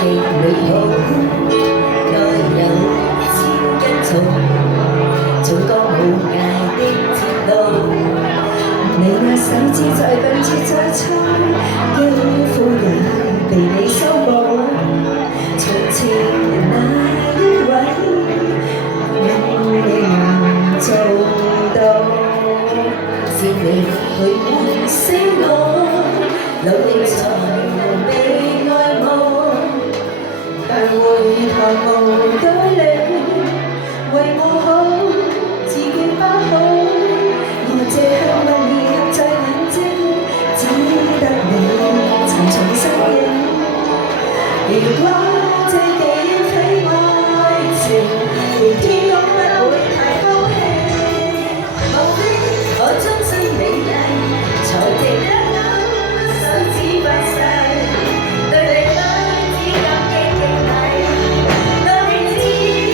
極美好，內有千斤重，做個無涯的鐵路。你那手指再笨拙再粗，肌膚也被你修補。從前那一位，你能做到？是你去喚醒我，努力才被愛慕，但回頭無對你，為我好，自己不好。我這刻默然合在眼睛，只得你沉重身影。如果這記憶非愛情，連天空不會太高興。莫非我終身美麗，才值得我手指發誓，對你不止感激敬禮，當你知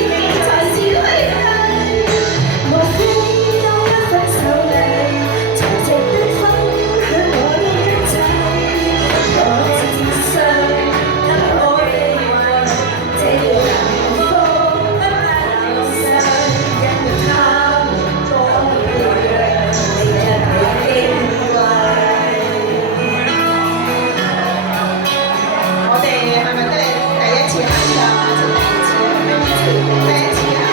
你才是虛偽。莫非多一分手禮，才值得分享我的一切？我自信得我地位，這樣幸福不怕流逝，因為他們多了讓你一起矜貴。我哋係咪都係第一次合唱啊？定第二次啊？第一次啊！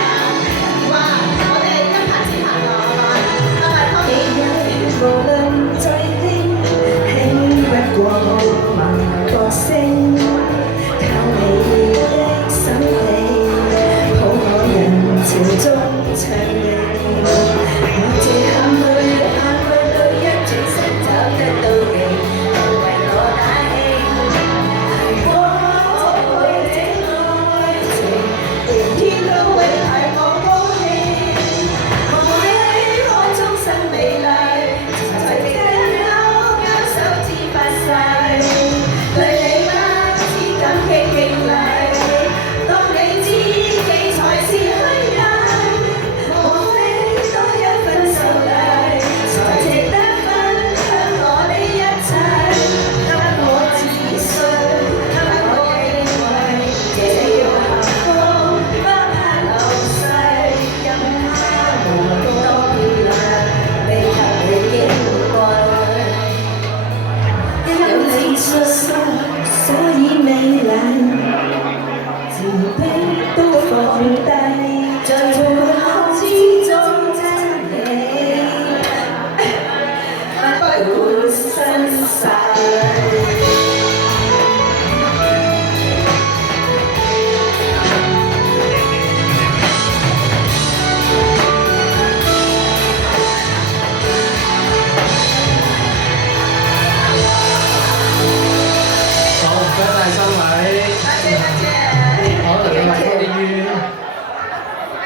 哇！我哋一拍即合啊！係咪？無論再輕，輕不過萬個星。靠你的手臂，抱我人潮中暢泳。我這喊淚眼淚裏一轉身找得到你，為我打氣。我為這愛情，連天都會替我高興。莫非我終身美麗，才值得我手指發誓，對你不止感激敬禮，當你知己才是虛偽。莫非多一分手禮，才值得分享我的一切？給我自信，給我敬畏，這樣幸福不怕流逝，任他們多亮，未及你矜貴。有你出生，所以美麗，自卑。